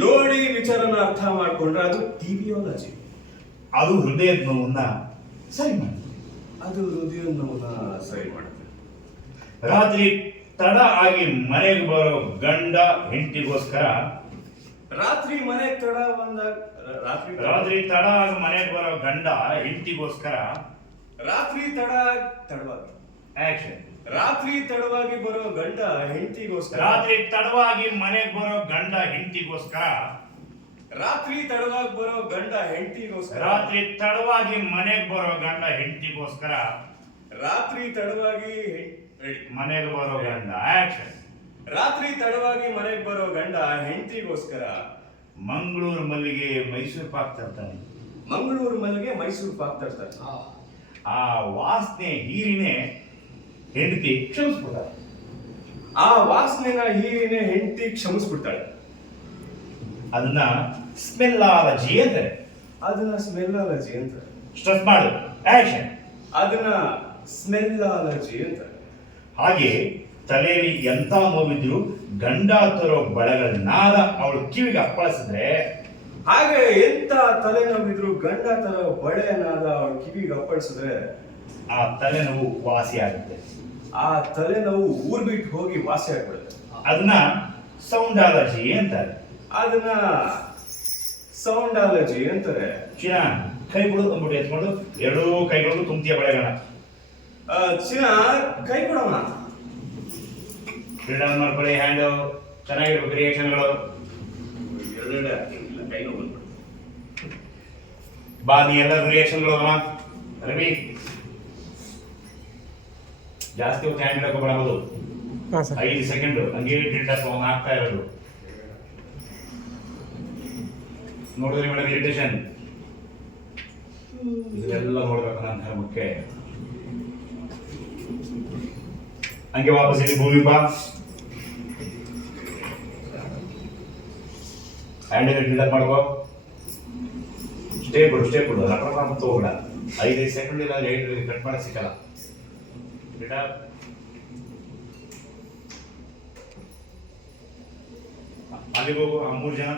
ನೋಡಿ ವಿಚಾರನ ಅರ್ಥ ಮಾಡ್ಕೊಂಡ್ರೆ ಅದು ಟಿವಿಯಾಲಜಿ. ಅದು ಹೃದಯದ ನೋವನ್ನ ಸರಿ ಮಾಡಿ. ಅದು ಹೃದಯದ ನೋವನ್ನ ಸರಿ ಮಾಡುತ್ತೆ. ರಾತ್ರಿ ತಡ ಆಗಿ ಮನೆಗೆ ಬರೋ ಗಂಡ ಹೆಂಡತಿಗೋಸ್ಕರ ರಾತ್ರಿ ಮನೆಗೆ ತಡ ಬಂದಾಗ ರಾತ್ರಿ ತಡ ಆಗಿ ಮನೆಗೆ ಬರೋ ಗಂಡ ಹೆಂಡತಿಗೋಸ್ಕರ ತಡವಾಗಿ ಆಕ್ಷನ್. ರಾತ್ರಿ ತಡವಾಗಿ ಬರೋ ಗಂಡ ಹೆಂಡತಿಗೋಸ್ಕರ ರಾತ್ರಿ ತಡವಾಗಿ ಮನೆಗೆ ಬರೋ ಗಂಡ ಹೆಂಡತಿಗೋಸ್ಕರ ರಾತ್ರಿ ತಡವಾಗಿ ಬರೋ ಗಂಡ ಹೆಂಡತಿಗೋಸ್ಕರ ರಾತ್ರಿ ತಡವಾಗಿ ಮನೆಗೆ ಬರೋ ಗಂಡ ಹೆಂಡತಿಗೋಸ್ಕರ ರಾತ್ರಿ ತಡವಾಗಿ ಮನೆಗೆ ಬರೋ ಗಂಡ ಆಕ್ಷನ್. ರಾತ್ರಿ ತಡವಾಗಿ ಮನೆಗೆ ಬರೋ ಗಂಡ ಹೆಂಡತಿಗೋಸ್ಕರ ಮಂಗಳೂರು ಮಲ್ಲಿಗೆ ಮೈಸೂರು ಪಾಕ್ ತರ್ತಾನೆ. ಮಂಗಳೂರು ಮಲ್ಲಿಗೆ ಮೈಸೂರು ಪಾಕ್ ತರ್ತಾರೆ. ಆ ವಾಸನೆ ಹೀರಿನೇ ಹೆಂಡತಿ ಕ್ಷಮಿಸ್ಬಿಡ್ತಾಳೆ. ಆ ವಾಸನೆನ ಹೀರಿನೇ ಹೆಂಡತಿ ಕ್ಷಮಿಸ್ಬಿಡ್ತಾಳೆ. ಅದನ್ನ ಸ್ಮೆಲ್ಲಾಲಜಿ ಅಂತಾರೆ. ಅದನ್ನ ಸ್ಮೆಲ್ಲಾಲಜಿ ಅಂತಾರೆ. ಸ್ಟ್ರೆಸ್ ಮಾಡು ಆಕ್ಷನ್. ಅದನ್ನ ಸ್ಮೆಲ್ಲಾಲಜಿ ಅಂತಾರೆ. ಹಾಗೆ ತಲೆಯಲ್ಲಿ ಎಂತ ನೋವಿದ್ರು ಗಂಡ ತರೋ ಬಳೆಗಳ ನಾದ ಅವಳು ಕಿವಿಗೆ ಅಪ್ಪಳಿಸಿದ್ರೆ ಹಾಗೆ ಎಂತ ತಲೆನೋವಿದ್ರು ಗಂಡ ತರೋ ಬಳೆನಾದ ಅವಳ ಕಿವಿಗೆ ಅಪ್ಪಳಿಸಿದ್ರೆ ಆ ತಲೆನೋವು ವಾಸಿ ಆಗುತ್ತೆ. ಆ ತಲೆನೋವು ಊರ್ ಬಿಟ್ಟು ಹೋಗಿ ವಾಸಿ ಆಗ್ಬಿಡುತ್ತೆ. ಅದನ್ನ ಸೌಂಡಾಲಜಿ ಅಂತಾರೆ. ಅದನ್ನ ಸೌಂಡಾಲಜಿ ಅಂತಾರೆ. ಚಿನ್ನ ಕೈಗಳು ಅಂದ್ಬಿಟ್ಟು ಎತ್ಕೊಂಡು ಎರಡೂ ಕೈಗಳಿಗೂ ತುಂಬ್ತೀಯ ಬಳೆಗಳನ್ನ. ಚಿನ್ನ ಕೈ ಕೊಡೋಣ. ಫ್ರೀಡಮ್ ಮಾಡ್ಕೊಳ್ಳಿ. ಹ್ಯಾಂಡ್ ಚೆನ್ನಾಗಿರ್ಬೇಕು ರಿಯಾಕ್ಷನ್ಗಳು. ಕೈ ಬಾ ನೀ ಎಲ್ಲ ರಿಯಾಕ್ಷನ್ಗಳು ರವಿ ಜಾಸ್ತಿ ಹೊತ್ತು ಹ್ಯಾಂಡ್ ಹಿಡಕ್ಕೆ ಬರಬಹುದು. 5 ಸೆಕೆಂಡ್ ಹಂಗೆ ಟಿಲ್ಟಪ್ ಆಗ್ತಾ ಇರೋದು ನೋಡಿದ್ರಿ ಮೇಡಮ್. ಇರಿಟೇಷನ್ ಇದೆಲ್ಲ ನೋಡ್ಬೇಕು ನನ್ನ ಮುಖ್ಯ. ಹಂಗೆ ವಾಪಸ್ ಇಲ್ಲಿ ಭೂಮಿ ಬಾ. ಹ್ಯಾಂಡ್ ಟಿಲ್ಟಪ್ ಮಾಡ್ಕೋ. ಸ್ಟೇ ಕೊಡು ರಪ್ಪ ತಗೋಬೇಡ. 5 ಸೆಕೆಂಡ್ ಇಲ್ಲ 8 ಕಟ್ ಮಾಡಕ್ ಸಿಕ್ಕಲ್ಲ. ಅಲ್ಲಿಗೆ ಹೋಗು. 3 ಜನ